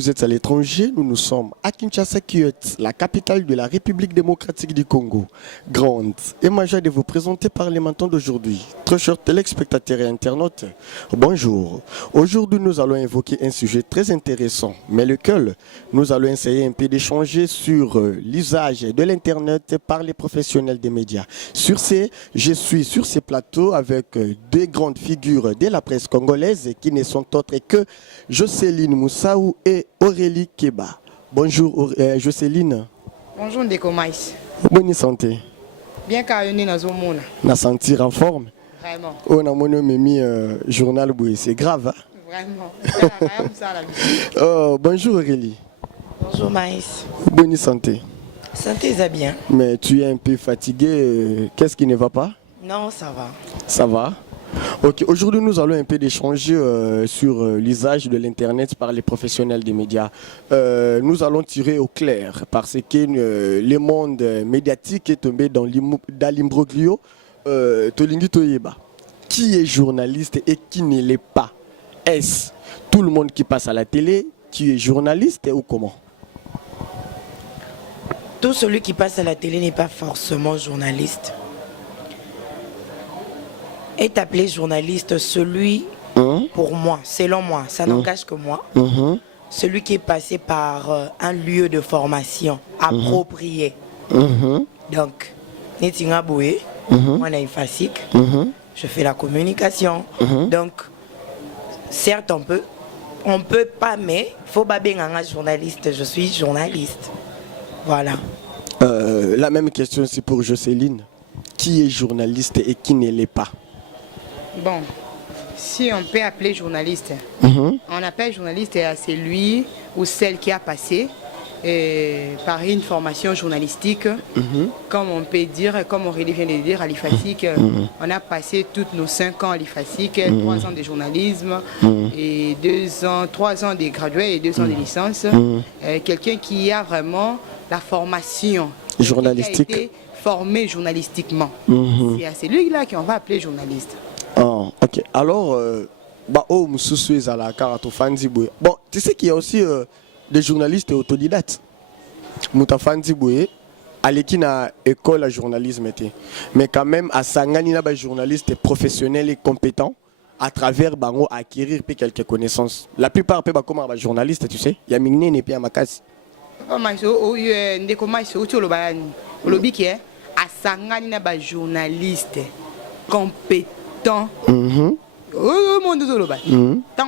vous êtes à l'étranger, nous sommes à Kinshasa, qui est la capitale de la République démocratique du Congo. Grande et ma joie de vous présenter par les mentons d'aujourd'hui. Très chers téléspectateurs et internautes, bonjour. Aujourd'hui, nous allons évoquer un sujet très intéressant, mais lequel nous allons essayer un peu d'échanger sur l'usage de l'Internet par les professionnels des médias. Sur ce, je suis sur ces plateaux avec deux grandes figures de la presse congolaise qui ne sont autres que Jocelyne Moussaou et Aurélie Keba. Bonjour Jocelyne. Bonjour Ndeko Maïs. Bonne santé. Bien carionné dans le monde. Na sentir en forme. Vraiment. On a mon journal boué, c'est grave. Hein? Vraiment. Bonjour Aurélie. Bonjour Maïs. Bonne santé. Santé ça bien. Mais tu es un peu fatigué, qu'est-ce qui ne va pas? Non, ça va. Ça va. Ok, aujourd'hui nous allons un peu échanger sur l'usage de l'Internet par les professionnels des médias. Nous allons tirer au clair parce que le monde médiatique est tombé dans l'imbroglio. Tolingi Toyeba. Qui est journaliste et qui ne l'est pas? Est-ce tout le monde qui passe à la télé qui est journaliste ou comment? Tout celui qui passe à la télé n'est pas forcément journaliste. Est appelé journaliste celui, pour moi, selon moi, ça n'engage que moi, celui qui est passé par un lieu de formation approprié. Donc, Netinga Boué, moi, je fais la communication. Donc, certes, on peut pas, mais il faut pas bien un journaliste. Je suis journaliste. Voilà. La même question, c'est pour Jocelyne. Qui est journaliste et qui ne l'est pas? Bon, si on peut appeler journaliste, on appelle journaliste à celui ou celle qui a passé par une formation journalistique, comme on peut dire, comme Aurélie vient de dire à l'IFASIC, on a passé tous nos 5 ans à l'IFASIC, 3 ans de journalisme, et 3 ans de gradué et 2 ans de licence. Quelqu'un qui a vraiment la formation journalistique, qui a été formé journalistiquement. C'est à celui-là qu'on va appeler journaliste. Ok, alors, bon, tu sais qu'il y a aussi des journalistes autodidactes. Moutafandi Boué, à l'équina école à journalisme, mais quand même à Sangani, il y a des journalistes professionnels et compétents à travers Bango acquérir quelques connaissances. La plupart peuvent comme un journaliste, tu sais, il y a Migné et puis à Makasi. Qui est à Sangani, il y a des journalistes compétents. Tant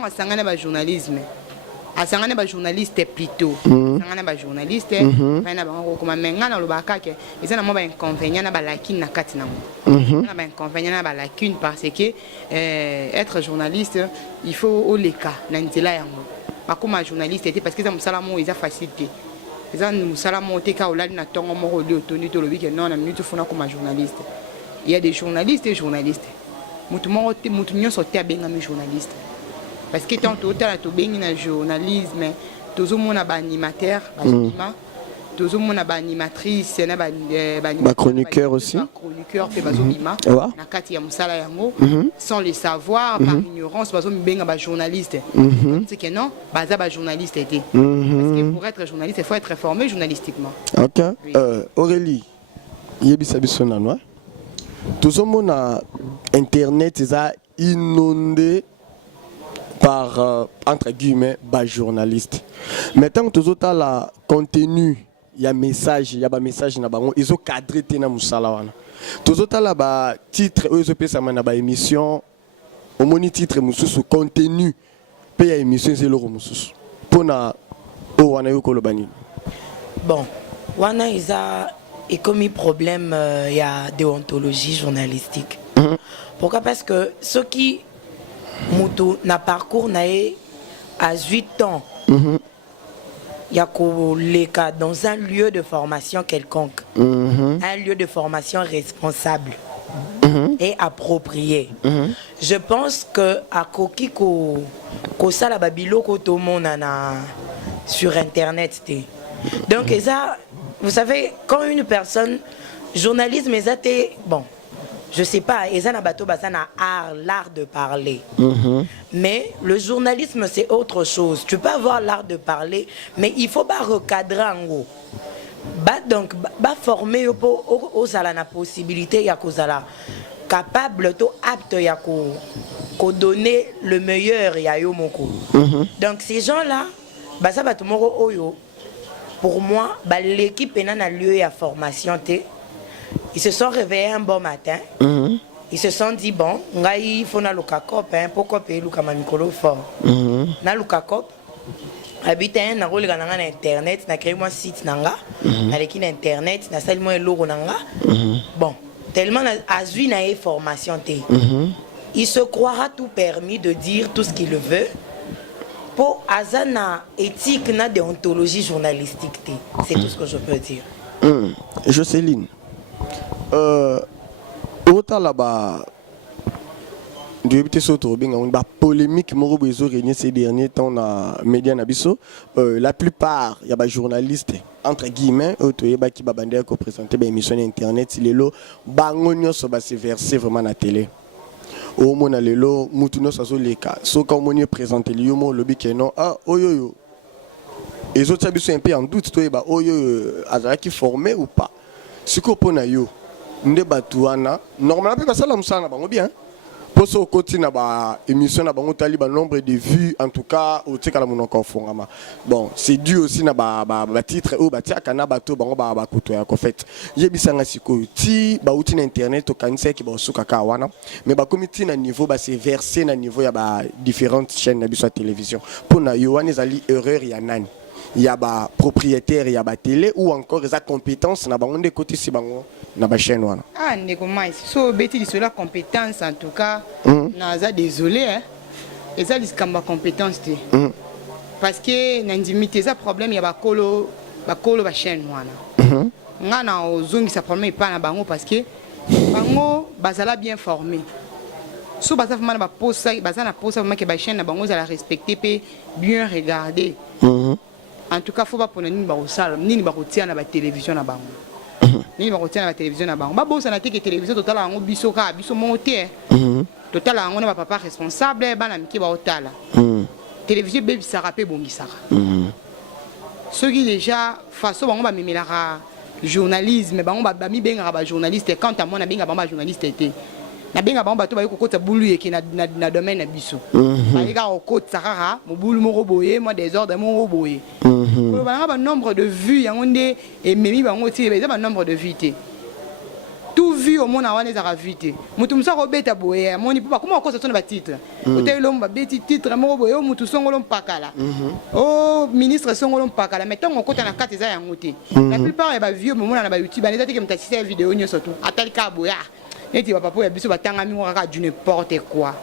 à Sangana ba journalisme, à Sangana ba journaliste plutôt, Sangana ba journaliste, na ba comme mengana lo ba kake, ils ont un inconvénient na ba lakine na katina mo. Na ba inconvénient na ba lakine parce que être journaliste, il faut au leka na nzela yango. Pas comme un journaliste était parce que ça musala ils a facilité. Ils ont musala mo te ka olali na tongo mo oli otoni to lobi que non na minute fona comme un journaliste. Il y a des journalistes et journalistes. Moutoumio sauté à bien journaliste. Parce que tant que tu as un journalisme, tu as un animateur, tu as une animatrice, un chroniqueur aussi. Chroniqueur, sans le savoir, par ignorance, tu as un journaliste. C'est que non, tu journaliste. Parce que pour être journaliste, il faut être formé journalistiquement. Ok. Aurélie, Yébissabissonanois. Tout le monde a Internet est inondé par, entre guillemets, bas journalistes. Maintenant, tout le monde a contenu, il y a message, il y a message, ils ont cadré tes namusala. Tout le monde a titre, ils ont fait émission, au moni titre, sous contenu, paye émission, c'est l'euro. Pour na, on a eu kolobani. Bon, on a et comme problème, il y a déontologie journalistique. Pourquoi? Parce que ceux qui n'a parcours à 8 ans, il y a les cas dans un lieu de formation quelconque, un lieu de formation responsable et approprié. Je pense que à Koki ko ça la babilo ko tout le monde sur internet. Donc ça, vous savez, quand une personne journalisme bon, je sais pas, ezana bato bazana art, l'art de parler. Mais le journalisme c'est autre chose. Tu peux avoir l'art de parler, mais il faut pas recadrer en haut. Donc former aux ala na possibilité ya kozala capable to apte ya ko donner le meilleur ya yo moko. Donc ces gens là baza bato moko oyo pour moi l'équipe ena na lieu ya formation té. Ils se sont réveillés un bon matin. Ils se sont dit bon, ngai faut na lukakop pourquoi payer lukama mikolo fort. Na lukakop habite na rôle na internet na créé moi site nanga na l'équipe internet na sali moi logo nanga. Bon, tellement azui na formation té. Il se croira tout permis de dire tout ce qu'il veut. Pour azana éthique na déontologie journalistique té. C'est tout ce que je peux dire. Jocelyne, autant là-bas, depuis la polémique ces derniers temps dans les médias, la plupart, il y a des journalistes, entre guillemets, qui ont présenté des émissions internet, se verser vraiment à la télé. Au moins, les lots, mutuno ça sont les cas. Sauf quand on présenté le lobby qui non, ah, oyoyo. Les autres sont un peu en doute, oyoyo, qui formé ou pas. Ce qu'on peut dire, normalement, pas ça là, bien. Pour ce côté, na émission na bango tali nombre de vues en tout cas au tika la monoko fongama. Bon, c'est dû aussi na titre ou batia kana bato bango ba kuto ya ko fait. Yebisanga siko ti ba outil na internet to kanise ki ba suka ka wana, mais ba comité na niveau ba c'est versé na niveau ya ba différentes chaînes na biso télévision. Pour na yo wana zali erreur ya nani. Il y a des propriétaires, il y a des télé ou encore des compétences na bango de côté si bango na ba chaîne wana. Ah ndeko mais so beti di cela compétence en tout cas naza désolé hein. Et ça liskamba compétence té. Parce que na ndimité ça problème il y a ba kolo ba chaîne wana. Ngana ozongi ça problème pas na bango parce que bango bazala bien formé. So baza vraiment ba posa bazana posa vraiment que ba chaîne na bango za la respecter pe bien regarder. En tout cas, il faut pas pour nous salle, ni nous retirer na la télévision na bango. Ni nous retirer na la télévision na bango. Ba bo ça na te que télévision total en biso ka biso monter. Total en on na papa responsable ba na miki ba otala. Télévision be bisa rapé bongisaka. Ceux qui déjà façon bango ba memelaka journalisme bango ba mi benga ba journaliste quand à moi na benga ba journaliste était. Na benga bango bato ba ko kota bulu yeke na domaine na biso. Ba leka ko kota kaka mo bulu moko boye moi désordre moko boye. Ko ba nga nombre de vues yangonde et memi bango ti ba nombre de vues té. Tout vu au monde wana za vues. Mutu musa ko beta boye moni pa comment ko ça ba titre. Ote lo mba beti titre moko boye mutu songolo mpakala. Oh ministre songolo mpakala mais tant on kota na kati za yangote. La plupart ba vues mo na ba YouTube ba nezati ke mtasisa vidéo nyo surtout atalika boya. Et tu vas pas pour biso batanga mi ngaka du n'importe quoi.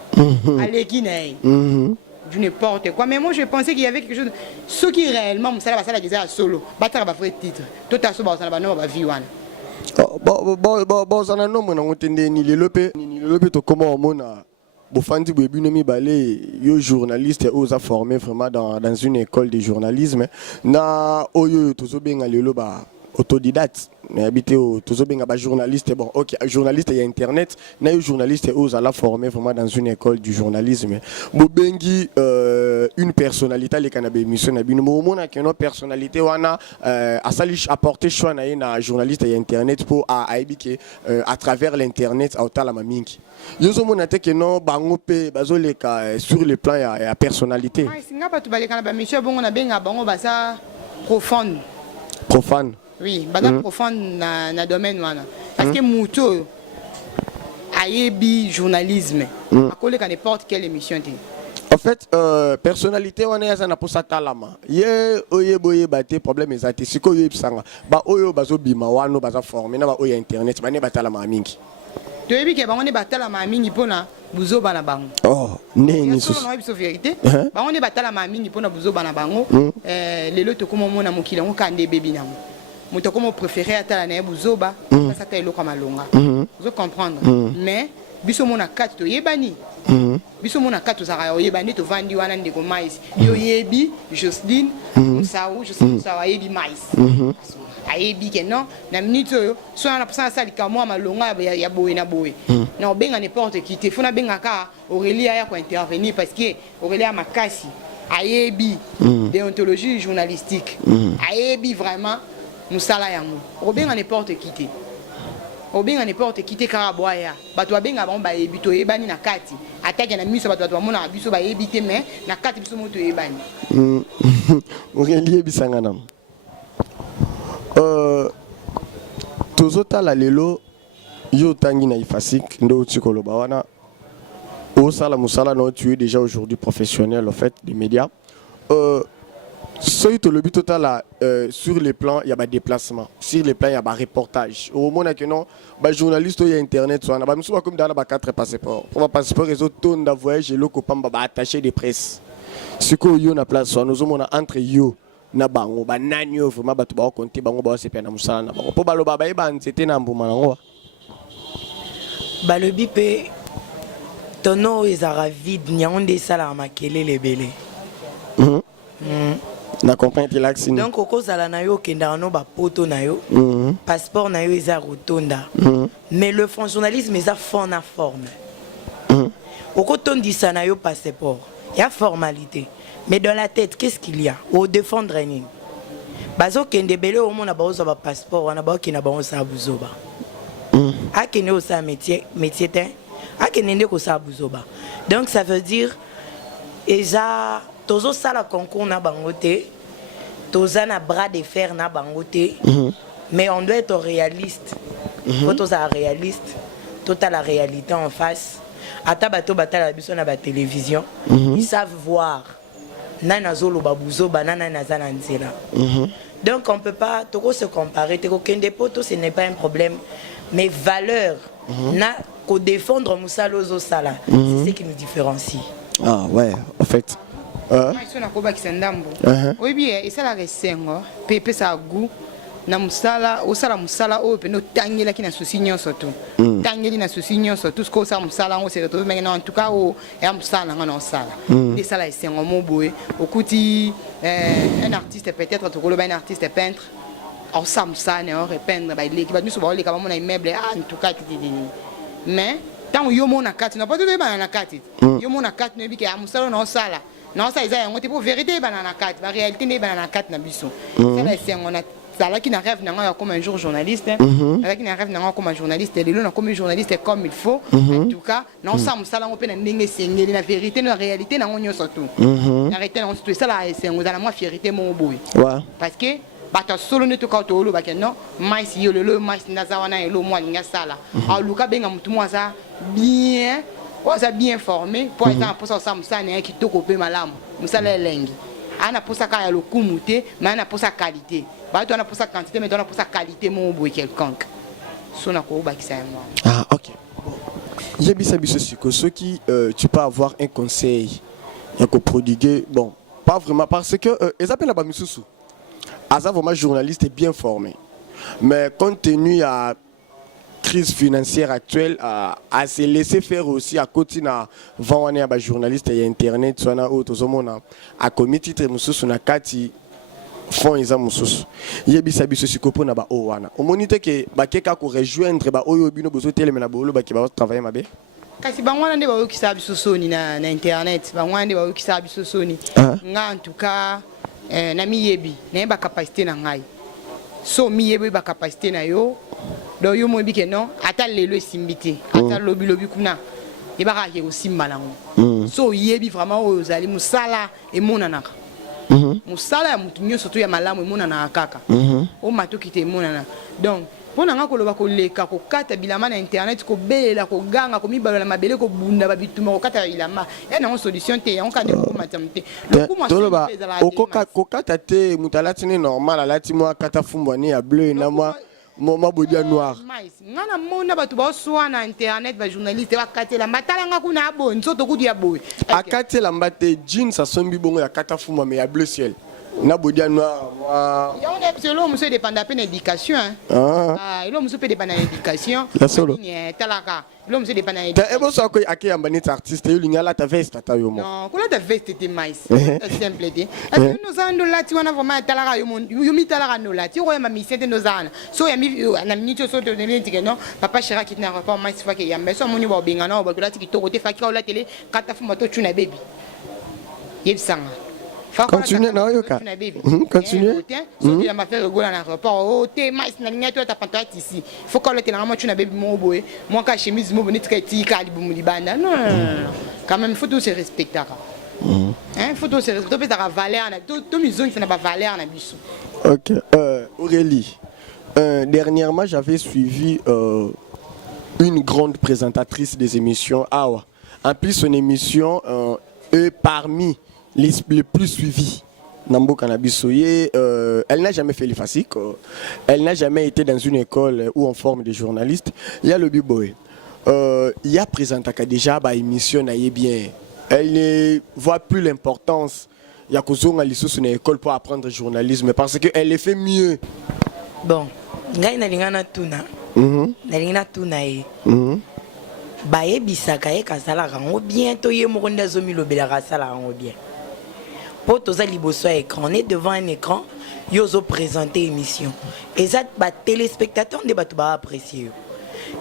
Allez qui n'est. Du n'importe quoi. Mais moi je pensais qu'il y avait quelque chose ceux qui réellement ça la disait à solo. Batanga ba vrai titre. Tout à so ba ça ba no ba vie wana. Bon ça na no mo na ngotende ni le lope to comment mona bofandi boebinomi balé yo journaliste osa formé vraiment dans une école de journalisme na oyo tozo benga lelo ba autodidacte mais habité au toujours bien journaliste bon ok journaliste il y a internet na journaliste aux à la former vraiment dans une école du journalisme bobengi une personnalité les canabé mission na bino moment na que notre personnalité wana a sali apporter choix na journaliste et internet pour à ebike à travers l'internet à otala mamingi yozo mona te que non bango pe bazoleka sur le plan ya personnalité singa pas tu baleka na ba mission bongo na benga bango basa profane oui, badam profond na domaine wana. Parce que muto ayebi journalisme. Akole ka n'importe quelle émission té. En fait, personnalité wana ya na posa talama. Ye oye boye baté problème ezati. Siko yo ibsanga. Ba oyo bazo bima wano baza former na ba oyo internet bane batalama mingi. To yebi ke bango ne batalama mingi pona buzo bana bango. Oh, neni so. Non biso vérité. Bango ne batalama mingi pona buzo bana bango. Lelo to komo mona mokila ngo kande baby nango. Moto comme préféré à ta na buzoba ça ta elo comme longa vous comprendre mais biso mona 4 to yebani biso mona 4 za yebani to vandi wana ndeko mais yo yebi Jocelyne Moussao Jocelyne Moussao yebi mais ayebi ke non na minute oyo so na pesa sali ka moi malonga ya boye na boye na obenga n'importe qui te fona benga ka Aurélie aya ko intervenir parce que Aurélie a makasi ayebi déontologie journalistique ayebi vraiment musala yango obenga n'importe qui te obenga n'importe qui te karaboya bato abenga ba ba yebi to yebani na kati atake na miso bato bamona biso ba yebi te mais na kati biso moto yebani Aurélie bisangana tozotala lelo yo tangi na ifasik ndo tikoloba wana osala musala no tu es déjà aujourd'hui professionnel en fait des médias so to le but total sur les plans il y a des déplacements sur les plans il y a des reportages au moment que non ba journaliste il y a internet so na ba musu comme dans ba 4 passeports on va passeport réseau ton da voyage le ko pamba ba attaché des presse ce que yo na place so nous on entre yo na bango ba nanyo vraiment ba to ba compter bango ba se pena musala na bango po ba lo ba ba ba nzete na mbuma nango ba le bipé tono ezara vide nyonde sala makele lebele na comprendre l'accent donc okozala na yo kenda no ba poto na yo passeport na yo eza rotonda mais le fond journalisme eza fond na forme okotondisa na yo passeport il y a formalité mais dans la tête qu'est-ce qu'il y a au défendre ni bazo kende belé au mona bazo ba passeport wana ba kina ba sa buzoba akene o sa métier te akene ndeko sa buzoba donc ça veut dire eza tozo sala concours na bangote toza na bras de fer na bangote mais on doit être réaliste faut toza réaliste total la réalité en face ata bato batala biso na ba télévision ils savent voir nana zolo babuzo banana na zana nzela donc on peut pas toko se comparer toko kende poto ce n'est pas un problème mais valeur na ko défendre musalozo sala c'est ce qui nous différencie. Ah ouais en fait so na koba kisandambo oui bien et ça la resengo pepe sa goût na musala osala musala o pe no tangela kina souci nyonso to tangeli na souci nyonso tout ce ko sa musala on se retrouve maintenant en tout cas o ya musala ngana sala et ça la resengo mo boye okuti un artiste peut-être to koloba un artiste peintre on sa musala on repeindre ba l'équipe ba nous so ba le ka ba mona immeuble en tout cas mais tant yo mona kati na pas tout ba na kati yo mona kati no bi ke musala na sala non ça ils ont pour vérité banana 4 la réalité n'est banana 4 na biso ça c'est on a ça qui n'a rêve n'a comme un jour journaliste là qui n'a rêve n'a comme un journaliste et le comme un journaliste comme il faut en tout cas non ça musala on peut na ndenge sengeli la vérité na réalité na onyo surtout la réalité on tout ça là c'est on a la moi fierté mon boy parce que bata solo ne to ka to lo ba ke non mais si yo le mais na zawana elo moi linga sala a luka benga mutu moi ça bien on a bien formé pour exemple pour ça musala ne qui to ko pe malamu musala lengi ana pour ça ka ya lokumute mais ana pour sa qualité ba to ana pour sa quantité mais to ana pour sa qualité mon boy quelconque sona ko ba ki ça moi. Ah OK yebisa biso siko ceux qui tu peux avoir un conseil ya ko prodiguer bon pas vraiment parce que ils appellent ba misusu asa vraiment journaliste est bien formé mais compte tenu à crise financière actuelle à se laisser faire aussi à côté na vendre à journaliste et internet soit na auto zomona à commis titre mususu na kati fond isa mususu yebisa biso sikopo na ba o wana o monite ke ba keka ko rejoindre ba oyo bino bozo telema na bolo ba ki ba travailler mabe kasi bangwana nde ba oyo kisa biso soni na internet bangwana nde ba oyo kisa biso soni nga en tout cas na miyebi na ba capacité na ngai so miyebi ba capacité na yo do yo mo bike non ata lelo simbité ata lobi kuna e ba ka ke aussi malango so yebi vraiment o zali musala e monanaka musala ya mutu nyo surtout ya malamu e monana kaka o matoki te monana donc pona nga ko loba ko leka ko kata bilama na internet ko belela ko ganga ko mibalo na mabele ko bunda ba bituma ko kata bilama ya na solution te on ka de ko matamte toloba ko kata te mutalati ni normal alati mo kata fumbwani ya bleu na moi moma bodia noir ngana mona batu ba swana internet ba journaliste ba katela matala nga kuna abo nzoto kudia boy akatela mbate jeans asombi bongo ya kata fuma mais ya bleu ciel na bodia noir moi on est selon monsieur dépend de l'éducation ah il monsieur peut dépendre de l'éducation la solo talaka il monsieur dépend de ta l'éducation ebo so ko ake ambani artiste yo lingala ta veste ta yo mo non kola ta veste te mais c'est simple dit est-ce que nous ando là tu wana vraiment talaka yo mi talaka no là tu roya ma mission de nos ana so ya mi na minute so de dire non papa chira qui na rapport mais fois que ya mais so moni ba binga na ba kola ti to côté fa ki la télé kata fu moto tuna baby yebsanga. Continue, non, Yoka. Continue. Il m'a fait rigoler dans l'aéroport. Oh, t'es mais na ligne toi ta pantalon ici. Il faut qu'on le télé moi tu n'as baby mon boy. Moi ka chemise mo bonnet très tika libu mo libanda. Non. Quand même faut tout se respecter. Hein, faut tout se respecter. Peut ta valeur na tout maison ça n'a pas valeur na biso. OK. Aurélie. Dernièrement, j'avais suivi une grande présentatrice des émissions Awa. En plus son émission est parmi les plus suivis. Nambo Canabisoye, elle n'a jamais fait les FASIC, elle n'a jamais été dans une école ou en forme de journaliste. Il y a le B-Boy. Il y a présenté déjà une émission bien. Elle ne voit plus l'importance. Il y a une école pour apprendre le journalisme parce qu'elle le fait mieux. Bon, Nalingana Tuna. Nalingana Tuna. Baye bisaka ye kasala rango bien to ye mokonda zomi lobela kasala rango bien. Pour tous les liboso écran, on est devant un écran, ils ont présenté l'émission. Et ça, les téléspectateurs ont apprécié.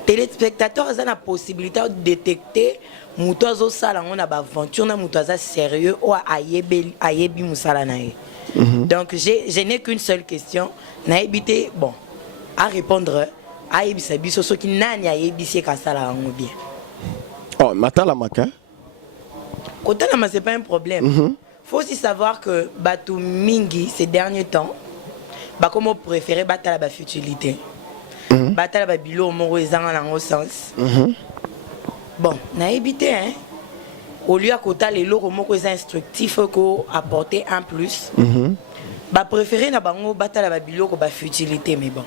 Les téléspectateurs ont la possibilité de détecter mutozo sala on a aventure na mutoza sérieux ou ayebi musala nae. Donc je n'ai qu'une seule question, na éviter bon à répondre à ebisa biso so ki nani ayebisi kasala rango bien. Oh, matala maka. Kotala c'est pas un problème. Faut aussi savoir que Batou Mingi, ces derniers temps, comme préféré battre la futilité. Battre la bilo, moro dans le sens. Bon, n'a évité, hein. Au lieu à côté les lots, instructifs qu'on apporter un plus. Préféré na bango battre la bilo, la futilité, mais bon.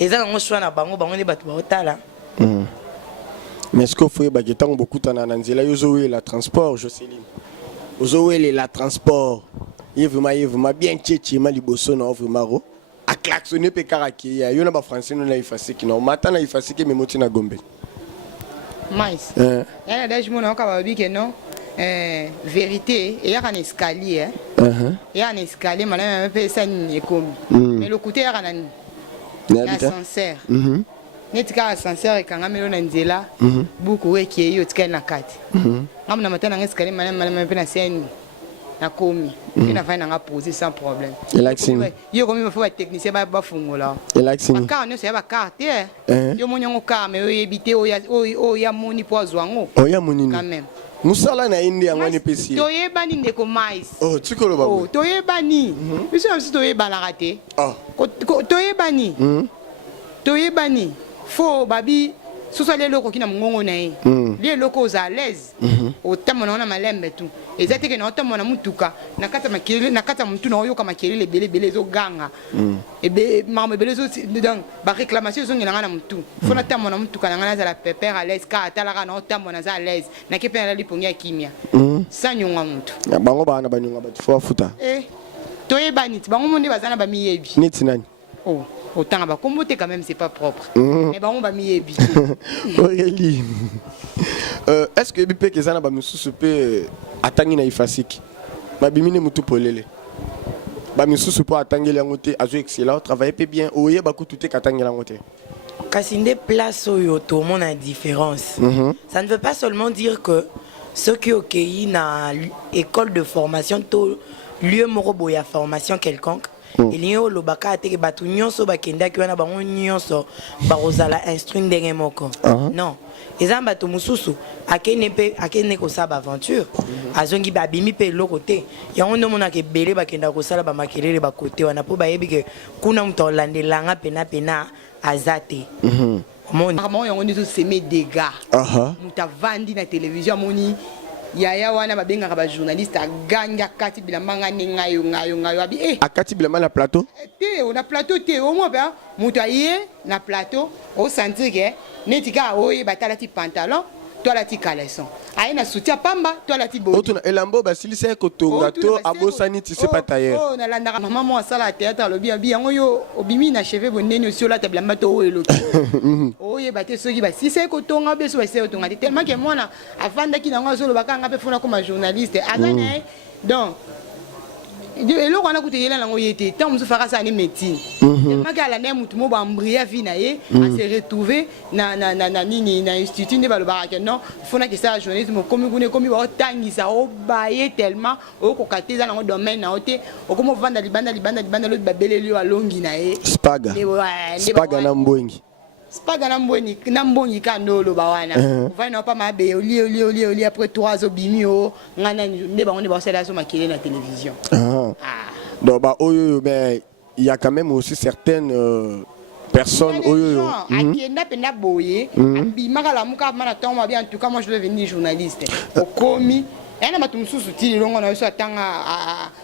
Et ça, on choisit na bango, bango de battre là. Mais ce qu'il faut, c'est que beaucoup de gens ont la transport, Jocelyne. Ozowele la transport. Il vraiment bien tchétché ma liboso na vraiment a klaxonner pe karaki ya yo na ba français no na ifasi ki no mata na ifasi ki memoti na gombe. Mais elle a déjà mon ka ba bi que non vérité et il y a un escalier il y a un escalier malin pe ça ni comme mais le côté ya na l'ascenseur netika ascenseur et quand amelo na nzela buku weki yo tika na kati amna matana ngesikali malama pe na scène na komi ina fa na poser sans problème yo comme il faut être technicien ba fungola ka on se ba carte yo monyo ka me yo ebité o ya moni po azwango o ya moni quand même musala na indi ya ngani pesi to yebani ndeko mais oh tikolo ba oh to yebani biso to yebala raté to yebani to yebani fo babi soso les loko kina mungongo na ye les locaux à l'aise otamona na malembe tu ezate ke na otamona mutuka nakata makele nakata muntu na oyo kama kelele belebele zo ganga ebe mama belele zo donc ba réclamation zo ngina na mutu fo na tamona mutuka na ngana za la pépère à l'aise ka atala na otamona za à l'aise na kepe na lipongi ya kimia sanyonga mutu bango bana banyonga batu fo afuta toyebani bango monde bazana ba miyebi niti nani oh autant ba comboter quand même c'est pas propre mais ba on va m'y éviter. Aurélie est-ce que bipé kezana ba misusu pe atangi na ifasiki ba bimine mutu polele ba misusu po atangeli yangote azo excellent travailler pe bien oye ba kututé katangela yangote kasinde place oyo tout le monde a différence ça ne veut pas seulement dire que ceux qui OK na école de formation to lieu morobo ya formation quelconque Elio lobaka ateke batu nyonso bakenda ki wana bango nyonso barozala instruire ndenge moko non ezamba to mususu akene ko saba aventure azongi babimi pe lokote yango ndo mona ke belé bakenda ko sala ba makelele ba côté wana po bayebi ke kuna mto landelanga pena azate mon yango ndi to semer dégâts muta vandi na télévision moni yaya wana babengaka ba journaliste aganga kati bilambanga ngayo abi akati bilamba na plateau te on a plateau te au moins ba muta yé na plateau au sentir que netika oye batala ti pantalon toi la ti caleçon. Aïe na soutien pamba, toi la ti body. Otuna elambo basili c'est ko tongato abosani ti c'est pas tailleur. Oh na la ndara maman moi ça la théâtre le bien bien yo obimi na cheveux bonene aussi la table mato o elo. Oh ye baté soki ba si c'est ko tonga beso ba c'est tonga tellement que moi na avanda ki na ngo zo lo bakanga pe fona comme journaliste. Azana donc eloko wana kutu yela nango yete tant musu faka ça ni médecine tellement qu'à la ne mutu mo ba mbria vie na ye à se retrouver na nini na institut ne ba lo baraka non fona que ça journalisme komi ba tangisa o baye tellement o ko kateza nango domaine na ote o komo vanda libanda lo babeleli o alongi na ye spaga na mbwengi spaga na mbongi kandolo bawana va na pas mabe oli après 3 obimi o ngana ne ba on ba sala so makile na télévision. Donc bah mais il y a quand même aussi certaines personnes akenda penda boye abimaka la muka mana toma bien en tout cas moi je veux devenir journaliste okomi yana matumususu ti longo na so atanga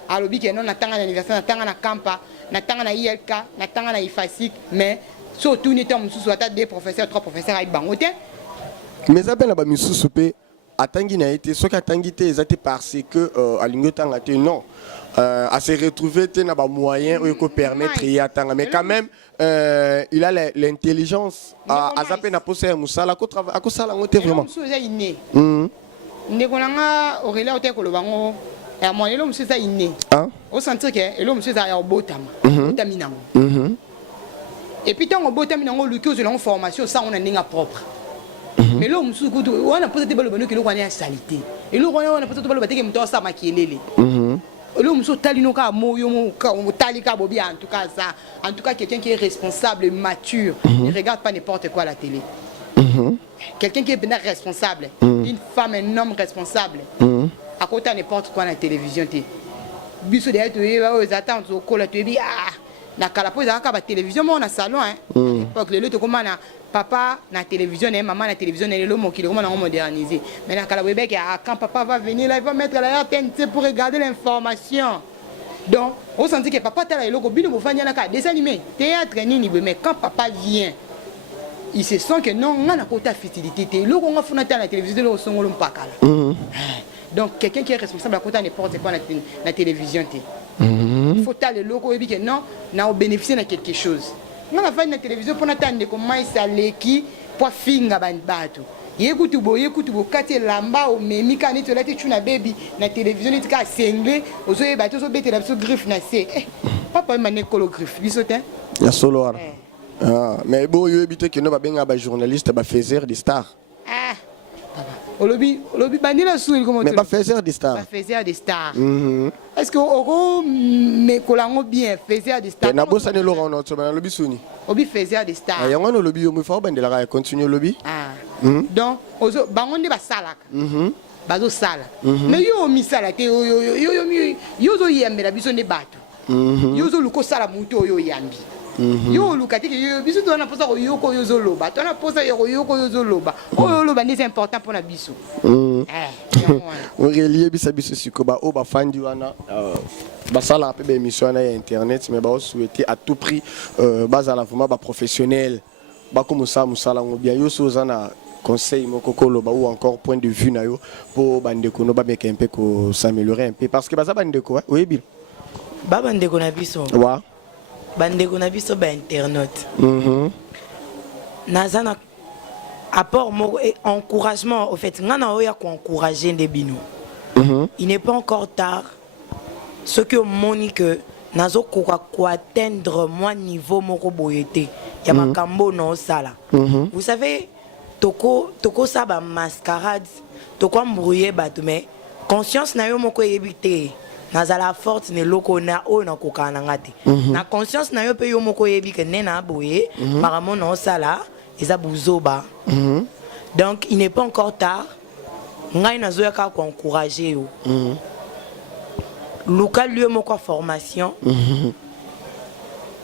a lobi ke non atanga na anniversaire atanga na campa natanga na ILK natanga na IFASIC mais surtout ni temps mususu ata 2 professeurs 3 professeurs avec bangote mais ça ben ba mususu pe atangi na été ce qu'atangi te ezate parce que alingo tanga te non à se retrouver na ba moyen ko permettre y atanga mais quand même il a l'intelligence à zaper na poser musala ko travail à ko sala ngote vraiment ndeko nanga orela ote ko lobango ya mo elo mususa iné o sentir que elo mususa ya obotama botamina et puis tant on botami nango luki ozela formation ça on a ninga propre mais là mususu kutu on a posé des balles que le roi est salité et le roi on a posé des balles que muto ça makielele le mususu talino ka moyo mo talika bobi en tout cas quelqu'un qui est responsable mature ne regarde pas n'importe quoi à la télé. Quelqu'un qui est bien responsable, une femme, un homme responsable, à côté n'importe quoi à la télévision. Biso derrière tu es aux attentes au col tu es na kala po za ka ba télévision mo na salon l'époque le to comment na papa na télévision et maman na télévision et le mo qui le comment on moderniser mais na kala bébé quand papa va venir là il va mettre la TNT pour regarder l'information donc on sentit que papa tala eloko bino bo fanya na ka dessin animé théâtre nini mais quand papa vient il se sent que non on a côté facilité le on a fona la télévision le songolo mpakala donc quelqu'un qui est responsable à côté n'importe quoi la télévision il faut aller loco et que non na bénéficier de quelque chose on a fait la télévision pour attendre comment ça l'équi pour finga banbato yekutu bo kati lamba o memi kani to lati tuna baby na télévision ni ka sengle ozo e bato so bete la so griffe na se papa mané kolo griffe bisotin ya solo ara mais bon yo ebité que no ba benga ba journaliste ba faiseur des stars Olobi bandila sou comment mais pas faiseur des stars. Pas faiseur des stars. Est-ce que oko me kolango bien faiseur des stars. Na bossa ne Laurent no tsoba lobi suni. Obi faiseur des stars. Ya ngono lobi yo mu fa bandela ka continue lobi. Donc ozo bangonde ba salaka. Bazo sala. Mais yo mi sala te yo zo yembela biso ne bato. Yo zo luko sala muto yo yambi. Yo lukati yo biso to na posa ko yoko yo zo loba to na posa yo yo zo loba o loba c'est important pour na biso on relier biso sikoba o ba fandi wana ba sala pe émission na internet mais ba souhaiter à tout prix base à la vraiment ba professionnel ba comme ça musala ngobia yo so zana conseil moko koloba ou encore point de vue na yo pour bandeko no ba meka un peu ko s'améliorer un peu parce que ba za bandeko oui bil ba bandeko na biso wa bandeko na biso ba internaute nazana apport et encouragement au fait ngana oya ko encourager ndebino il n'est pas encore tard ce que monique nazo ko atteindre moi niveau moko boyete ya makambo no sala vous savez toko sa ba mascarade toko mbrouiller bato mais conscience na yo moko yebite nazala forte ne loko na o na kokana ngati na conscience na yo pe yo moko yebi ke nena boye maramo no sala eza buzoba donc il n'est pas encore tard ngai nazoya ka ko encourager yo local lieu moko formation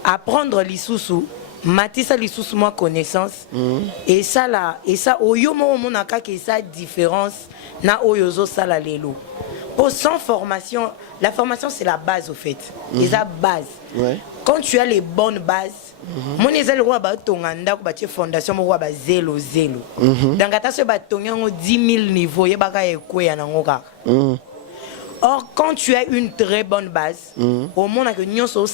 apprendre lisusu matisa lisusu moi connaissance et ça oyo mo monaka ke ça différence na oyo zo sala lelo. Pour sans formation, la formation c'est la base au fait. C'est la base. quand tu as les bonnes bases, mon ezali roi ba tonganda ko ba fondation mo ba zéro zéro. Donc attention ba tonyango 10 000 niveaux ye baka ekweya nango kaka. Or, quand tu as une très bonne base, au monde que nous sommes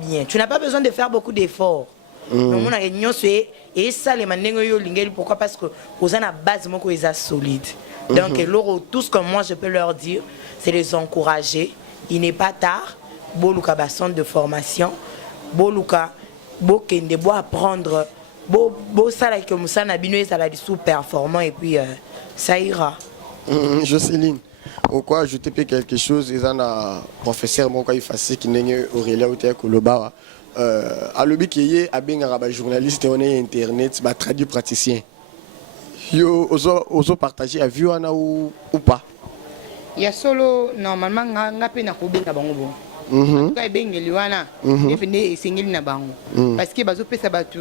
bien. Tu n'as pas besoin de faire beaucoup d'efforts. Le monde que nous et ça les manières pourquoi parce que vous avez une base solide. Donc tout ce que moi je peux leur dire, c'est les encourager. Il n'est pas tard. Boluka ba centre de formation, boluka bokende bo apprendre, bo ça là que Moussa Nabino ça va être sous performant et puis ça ira. Jocelyne. Au quoi ajouter quelque chose, ils ont un professeur mon quoi il fait qui n'est Aurélien ou Koloba à l'objet qui est à bien un journaliste on est internet bah traduit praticien yo oso partager à vue ou pas il y a solo normalement nga pe na ko benga bango bon ka benga liwana et puis singeli na bango parce que bazo pesa batu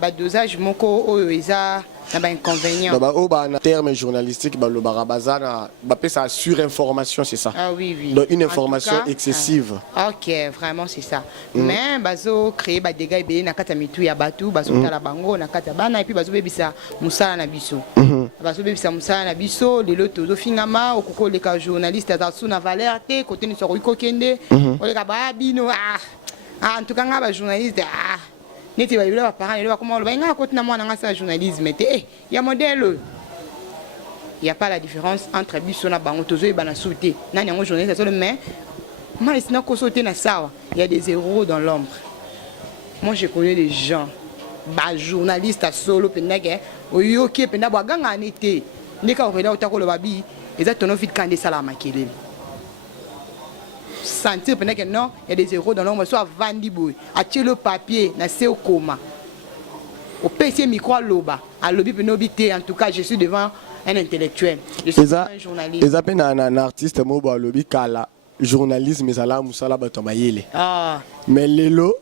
ba dosage moko oyo eza na ba inconvénient ba o ba na terme journalistique ba lo barabazana ba pesa surinformation c'est ça. Ah oui oui. Donc une information excessive. OK, vraiment c'est ça. Mais bazo créer ba dégâts ebele na kata mitu ya batu bazo tala bango na kata bana et puis bazo bebisa musala na biso. Bazo bebisa musala na biso lelo tozo fingama okoko le ka journaliste azasu na valeur te côté ni so ko kende o le ka ba bino en tout cas nga ba journaliste neti ba yula ba parents yula comment ba nga côté na moi na sa journalisme te il y a modèle il y a pas la différence entre biso na bango tozo e bana sauter na nyango journaliste solo mais moi ici na ko sauter na sawa il y a des héros dans l'ombre. Moi je connais des gens ba journaliste à solo pendake oyoki penda ba ganga nete ndeka orela utako lo babi eza tono fit kande sala makelele sentir pendant que non il y a des héros dans l'ombre soit Vandiboy a tiré le papier na c'est au coma au PC micro loba à lobby penobité en tout cas je suis devant un intellectuel je suis un journaliste les appels un artiste mo ba lobby kala journalisme ezala musala bato bayele mais lelo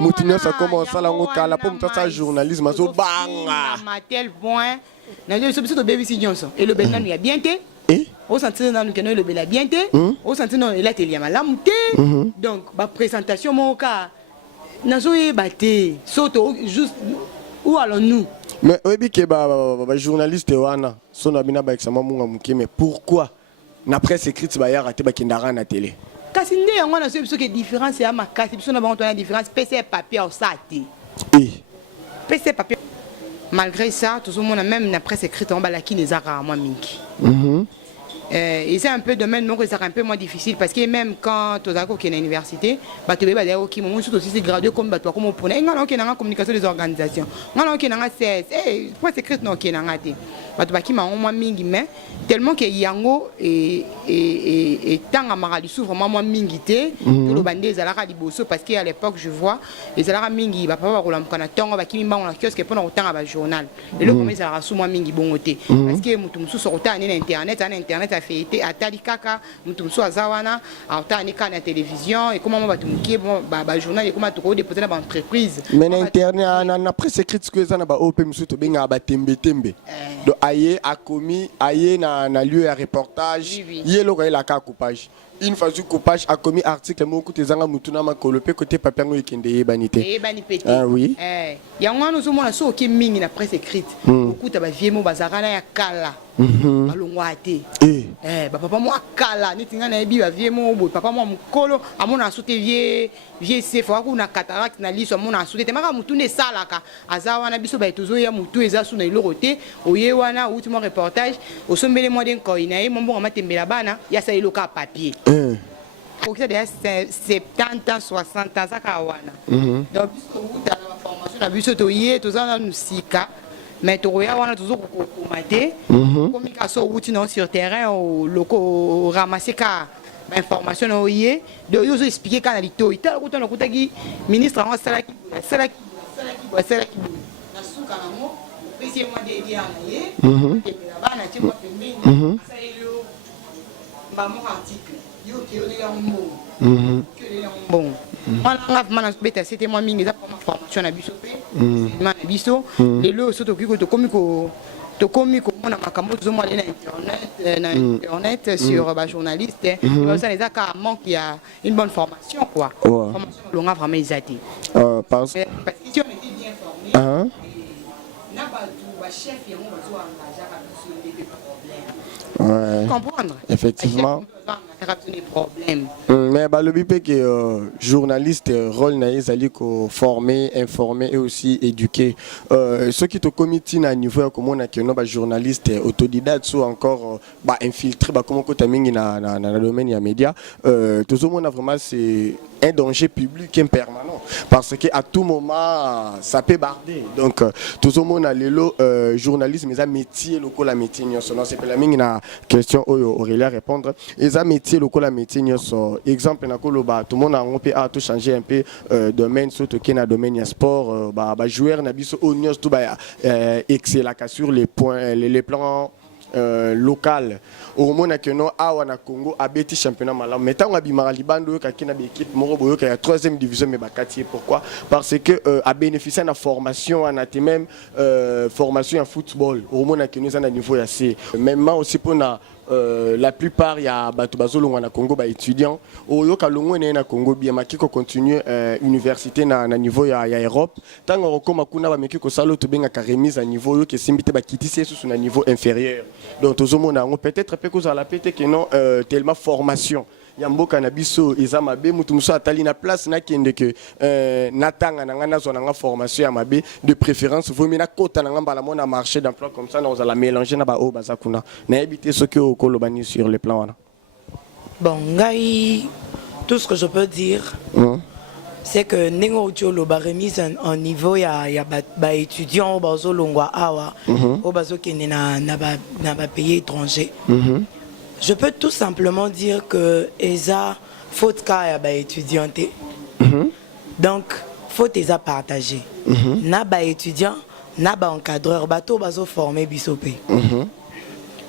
mutinyo ça commence à la ngokala pour mutsa ça journalisme zo banga à tel point na je suis to BBC Johnson et le Benin il y a bien té au sentir dans nous le bel bien té au sentir non la télé malamu té donc ba présentation mon cas nazo e baté soto juste où allons-nous mais obi ke ba journaliste wana so na bina ba examen munga muke mais pourquoi na presse écrite ba ya raté ba kindara na télé kasi ndé yango na so biso ke différence ya makasi biso na bango to na différence PC papier au sati PC papier malgré ça tout le monde même na presse écrite on ba la ki les rarement mingi et c'est un peu domaine donc c'est un peu moins difficile parce que même quand tu as qu'à l'université bah tu vas dire OK mon surtout si c'est gradué comme bah toi comme pour ngana OK na communication des organisations ngana OK na CS presse écrite non OK na ngate bah tu qui m'a au moins mingi mais tellement que yango et tant à marali souvent vraiment mingi té tout le bandé zalaka liboso parce qu'à l'époque je vois les zalaka mingi bah pas rolam kana tongo bah qui m'a on kiosque pendant autant à journal et le premier zalaka sous moi mingi bongoté parce que mutu musu sorta en internet a fait été à talikaka mutu musu azawana a tani kana télévision et comment batu mukie bon bah journal et comment to déposer dans entreprise mais internet na presse écrite que ça na ba op musu to benga ba tembe donc aye a commis aye na lieu à reportage yelo ko la ka coupage une fois du coupage a commis article mo ko tezanga mutu na makolope côté papier ngo ikende banité ah oui yango nous sommes so ki mingi na presse écrite beaucoup ta ba viemo bazarana ya kala balongwa te papa moi kala nitinga na ebi ba viemo bo papa moi mukolo amona soute vie c'est faut ko na cataracte na liso amona soute te maka mutu ne salaka azawa na biso ba tozo ya mutu eza suna ilorote oye wana ultimo reportage osombele moi den ko inaye mombo matembela bana ya sa iloka papier pour que des 70 ans 60 ans ça kawana donc puisque tu as la formation na biso to yé to za na sika mais to ya wana toujours ko maté communication outil non sur terrain au loko ramasser ka information no yé de yo expliquer kana lito ita ko to na kutaki ministre en salaki na suka na mo pesi mo de dia na yé te bana ti mo pembeni ça yo ba mo article yo ki yo ya bon on beta c'était moi mingi za pour ma formation na biso pe na biso les lo soto kiko to komiko on a makambo zomo aller na internet sur ba journaliste ça les a carrément qui a une bonne formation quoi formation longa vraiment exati parce que si on était bien formé na ba chef et on va zo engager à résoudre des problèmes comprendre effectivement des problèmes mais le but est que journaliste rôle naïsali ko former informer et aussi éduquer ceux qui te comité na niveau comme on a que non ba journaliste autodidacte ou encore infiltré comment ko tamingi na domaine ya média tout le monde a vraiment c'est un danger public impermanent parce que à tout moment ça peut barder donc tout le monde a le journalisme mais un métier local la métier non c'est pas la mingi na question Aurélia répondre et ça métier local la métier non exemple na koloba tout le monde a on peut tout changer un peu domaine surtout qui na domaine ya sport joueur na biso onions tout excellent sur les points les plans local au moment que non awa na Congo abeti championnat malam mais tant abimara libando ka kina équipe moro boyo ka 3e division mais bakati pourquoi parce que a bénéficié de formation en athé même formation en football au moment que nous à niveau assez même aussi pour na la plupart il y a bato bazolongwa na Congo ba étudiants oyo ka longwa na Congo bien makiko continuer université na niveau ya Europe tango okoma kuna ba mekiko salo to benga ka remise à niveau yo ke simbité ba kitisi sous na niveau inférieur donc tozomona peut-être peu cause à la pété que non tellement formation yamboka na biso eza mabe mutu muso atali na place na kende que natanga na ngana zona nga formation ya mabe de préférence vaut mieux na kota na ngamba la mona marché d'emploi comme ça on a la mélanger na ba o bazakuna na éviter ce que okolobani sur le plan wana. Bon ngai tout ce que je peux dire c'est que nengo tcholo ba remise en niveau ya ba étudiant au bazo longwa awa au bazo kene na ba pays étranger. Je peux tout simplement dire que ESA faute cas ya étudiante. Donc faute ESA partagé. Na ba étudiant, na ba encadreur, bateau bazo formé bisopé.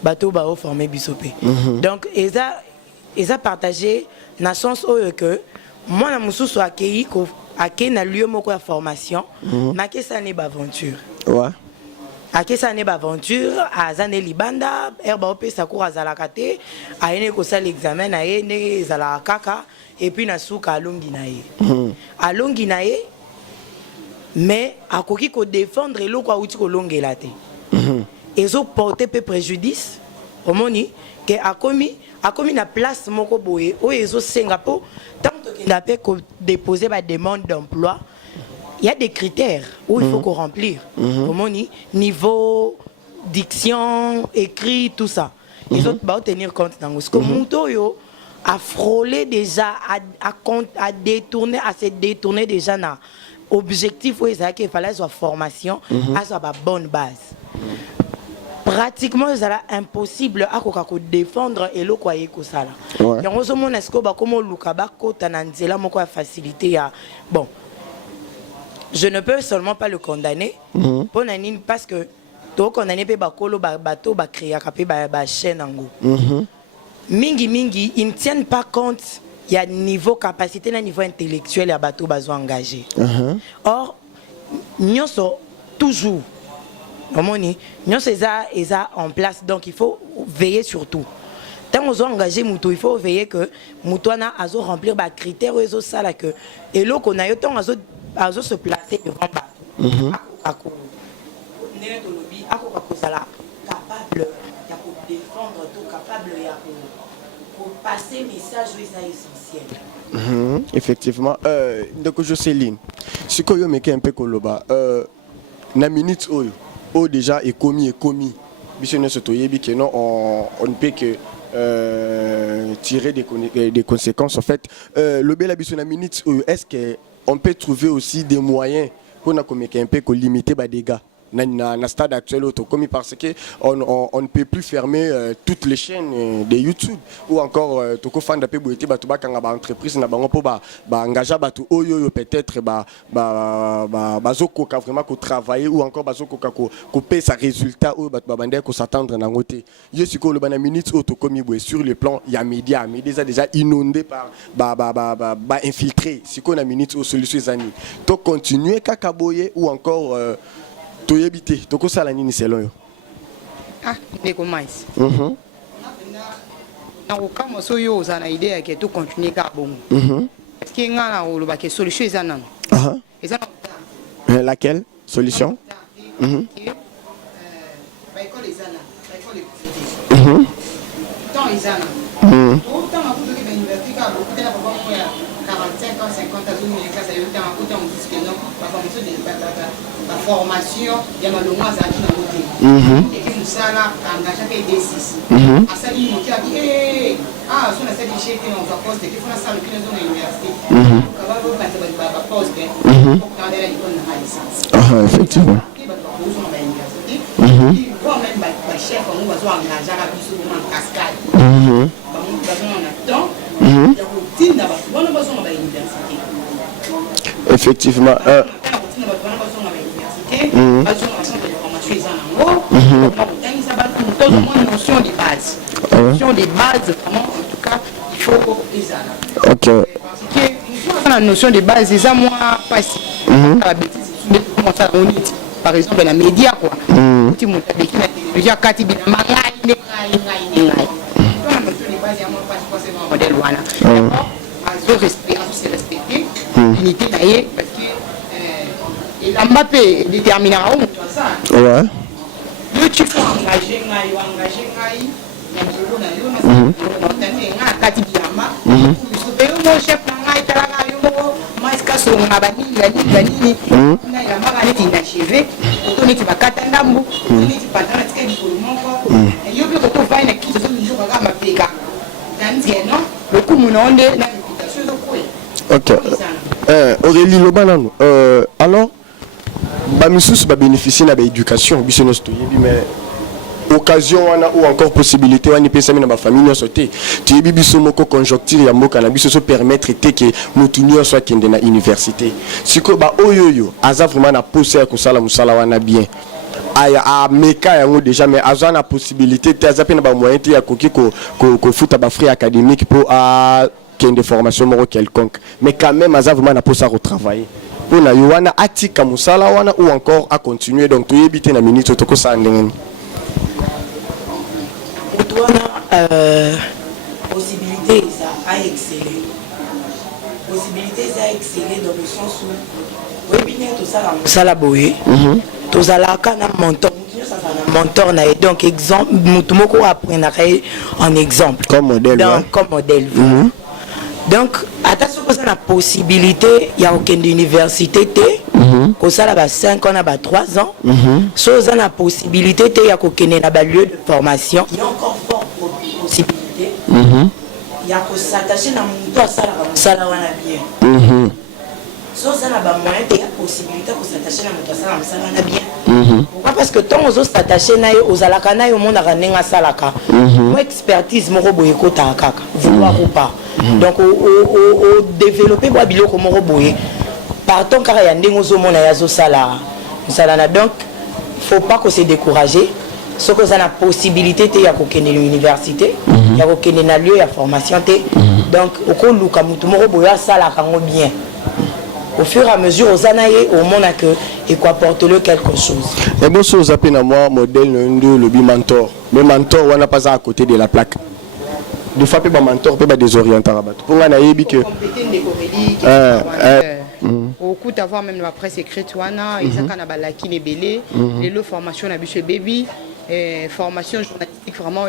Bateau bao formé bisopé. Donc ESA partagé na sens que moi na mususu accueilli ko accueilli na lieu moko ya formation, na que ça n'est pas aventure. Ouais. Akesa ne ba aventure azane libanda herba ope sakura azalakate aene ko sala examen na ye ne zala kaka et puis na suka alongi na ye alongi na ye mais akoki ko défendre eloko auti ko longela te ezo porter peu préjudice omoni que akomi na place moko boye o ezo senga po tant que na pe ko déposer ba demande d'emploi. Il y a des critères où il faut qu'on remplir. Comment on dit niveau diction, écrit, tout ça. Ils ont pas tenir compte dans ce que Moutoyo a frôlé déjà, à détourner, à se détourner déjà dans objectif où il fallait soit formation, à soit bonne base. Pratiquement, c'est impossible à défendre et le quoi que ça là. Et on se demande est-ce que comme le Lukabako tananzela moko facilité bon. Je ne peux seulement pas le condamner parce que to condamner pe bakolo bateau ba créer capé ba chaîne ango. Mingi ils ne tiennent pas compte il y a niveau capacité na niveau intellectuel ya bateau bazo engagé. Or nyonso toujours omoni nyonso eza en place donc il faut veiller sur tout. Tant qu'on a engagé Moutou, il faut veiller que Moutou a remplir les critères et les ça que et là qu'on a eu temps à se placer devant bateau. Capable de défendre tout, capable de passer message essentiel. Effectivement, donc Jocelyne, ce que je me un peu koloba, na minute où déjà est commis. On ne peut que tirer des conséquences. En fait, le bel habit sur la minute, est-ce qu'on peut trouver aussi des moyens pour limiter les dégâts? Dans le stade actuel parce que on ne peut plus fermer toutes les chaînes de YouTube ou encore toko fan d'appel boité ba tuba kanga ba entreprise na bango po ba engager batu oyo peut-être bazoko ka vraiment ko travailler ou encore bazoko ka ko payer sa résultat ou ba bande ko s'attendre na ngoté yo siko le bana minute auto komi boé sur le plan il y a média mais déjà inondé par ba infiltré siko na minute au solution zani to continuer kakaboye ou encore to yebité to ko sala nini selon yo ah ndeko mais na kokama so yo oza na idée yake tocontinue kaka bongo parce que nga na olobake solution eza nano eza na laquelle solution baekole eza na baekole ekufete temps eza na autant akutoki bauniversité kaka bokutela papa moko ya 45 ans 50 ans azomine klase ayo ntango akuta mosusu ke non baformation baformation ya malongo azalaki nango te eki mosala engagaki ed6 asali moki abi so nasali che te nazwa poste eki fona sala oki nazo na université kababobanda baposte okutandela likolo na ma licence effectivement bato bakozonga bauniversité voire même bachef bango bazoengageaka biso bona en cascade bango bazonga na temps ya kotinda bato wana bazonga bauniversité effectivement notion de base. Notion de base, vraiment, en tout cas, il faut les ok. Parce que la notion de base, c'est ça, moi, pas si. La bêtise, c'est par exemple, la média, quoi. Tu montes avec la technologie, quand tu dis, la notion de base, il y a moi, pas si c'est un modèle, voilà. D'accord, à se respecter, l'unité, d'ailleurs, parce que et la Mbappé déterminera où ça. Ouais. Le tu faut engager ngai na molo na yo na tande nga kati biama so mo chef ngai tala yo mais kaso ngabani ngani na ya magani tinda cheve to ni tibakata ndambu ni tipatana tike dikolo moko yo bi ko vai na kizo so njo ka mapeka danzie no le kumu na onde na invitation zo ko ok Aurélie Lobanano alors bamisusu ba bénéficier na ba éducation biso no stoyebi mais occasion wana ou encore possibilité wani pesa na ba famille no sauté tuyebi biso moko conjoncture ya mboka na biso so permettre te que mutunyo soit kende na université siko ba oyoyo aza vraiment na poste ya kusala musala wana bien a meka yango déjà mais aza na possibilité te aza pe na ba moyen te ya koki ko futa ba frais académique pour a kende formation moko quelconque mais quand même aza vraiment na poste à retravailler pour na yowana atika musala wana ou encore à continuer donc tu yebite na minute to ko sa ndengeni possibilité ça a exceller dans le sens où oui bien tout ça musala boye tout ça là kana mentor na donc exemple mutumoko apprendre en exemple comme modèle donc comme modèle donc attention que ça la possibilité il y a aucune université que ça là 5 ans à 3 ans so ça la possibilité il y a aucun lieu de formation il y a encore fort possibilité il y a que s'attacher dans mon ça là wana bien so ça là moyen il y a possibilité que s'attacher dans mon ça wana bien pourquoi parce que tant aux s'attacher na aux alakana au monde ranenga salaka moi expertise mo roboye ko ta kaka vouloir ou pas donc au développer bo biloko mo roboye partant car ya ndengo zo mona ya zo sala na donc faut pas que se décourager ce que ça la possibilité te ya ko kene l'université ya ko kene na lieu ya formation te donc au ko luka mutu mo roboye sala kango bien au fur et à mesure aux années au monde que et quoi apporte-le quelque chose. Et bon chose appelle à moi modèle de le mentor. Le mentor on n'a pas à côté de la plaque. De fois pas mentor peut pas désorienter rabat. Pour on a yebi que au coup d'avoir même la presse écrite wana ils ont kana balaki les belé les lo formation na biche baby formation journalistique vraiment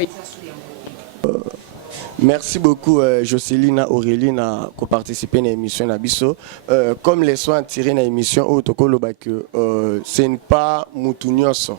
merci beaucoup Jocelyne Aurélie na ko participer à l'émission Nabiso comme les soins tirés dans l'émission au tokoloba que ce n'est pas mutunyoso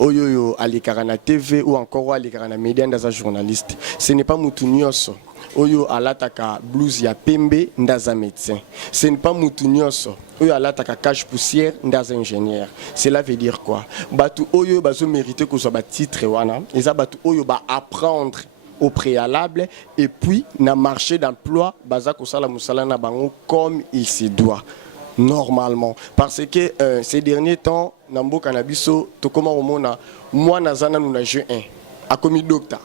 oyoyo alikarana TV ou encore alikarana média dans un journaliste ce n'est pas mutunyoso oyo alataka blues ya pembe ndaza médecin ce n'est pas mutunyoso oyo alataka cache poussière ndaza ingénieur cela veut dire quoi batu oyo bazo mériter que soit ba titre wana eza batu oyo ba apprendre au préalable et puis na marché d'emploi baza kosala musala na bango comme il se doit normalement parce que ces derniers temps nambo canabiso to comment omona moi nazana nous na G1 a commis docteur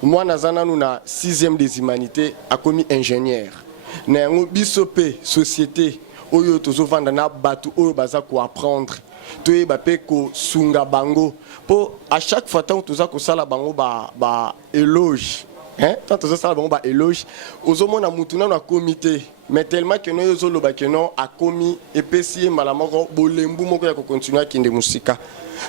moi nazana nous na 6e des humanités a commis ingénieur na yango biso pe société oyo tozo vanda na batu oyo baza ko apprendre toyeba pe ko sunga bango po à chaque fois tant toza ko sala bango ba éloge hein tant toza sala bango ba éloge ozomona mutu na comité mais tellement que no yozoloba que non a commis epesi malamoko bolembu moko ya ko continuer kinde musika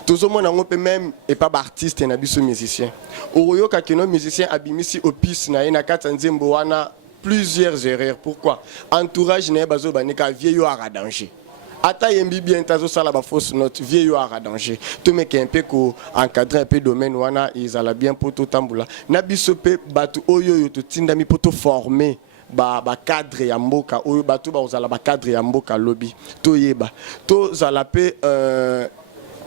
tozomona ngo pe même et pas artiste na biso musicien oyoka que no musicien abimisi opus na ina kata nzembo wana plusieurs erreurs. Pourquoi? Entourage n'est pas banika vieillot à danger. Ata yembi bien tazo sala ba fausse note vieillot à danger. Tout mec un peu ko encadrer un peu domaine wana ils ala bien poto tambula. Na bisope batu oyo yo to tinda mi poto former ba cadre ya mboka oyo batu ba ozala ba cadre ya mboka lobby. To yeba. To zala pe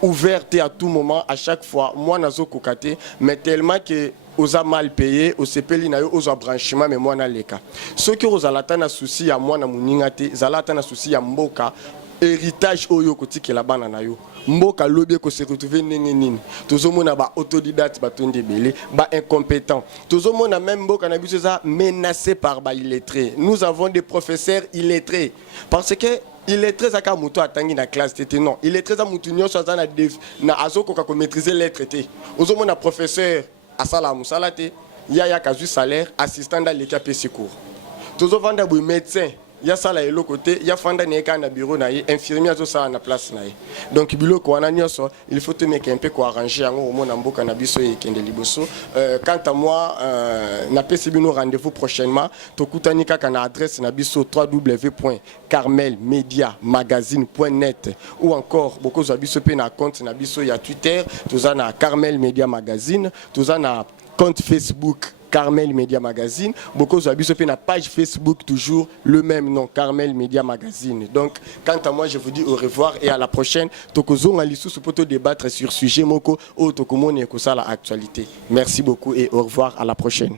ouverte à tout moment à chaque fois moi nazo kokate mais tellement que oza mal payé au sepeli na yo oza branchement mais moi na leka ceux qui oza latana souci ya moi na muninga te zalata na souci ya mboka héritage oyo kotikela bana na yo mboka lobby ko se retrouver nini tozomona ba autodidacte ba tondebele ba incompétent tozomona même mboka na biso za menacé par ba illettrés. Nous avons des professeurs illettrés parce que il est très à muto atangi na classe tété non il est très à mutu nyonso azana na azoko ka maîtriser lettres té ozomona professeur asala musala te ya kazu salaire assistant dans l'état PC cours tozovanda bu médecin ya sala elo côté ya fanda neka na bureau na ye infirmier azo sala na place na ye donc biloko wana nyonso il faut te mettre un peu ko arranger yango au na mboka na biso e kende liboso. Quant à moi na pesi bino rendez-vous prochainement tokutani kaka na adresse na biso www.carmelmediamagazine.net ou encore beaucoup za biso pe na compte na biso ya Twitter toza na Carmel Media Magazine toza na compte Facebook Carmel Media Magazine. Beaucoup de la page Facebook, toujours le même nom, Carmel Media Magazine. Donc, quant à moi, je vous dis au revoir et à la prochaine. Tokozo Ngalisou se peut débattre sur sujet moko ou Tokomone Kosala actualité. Merci beaucoup et au revoir à la prochaine.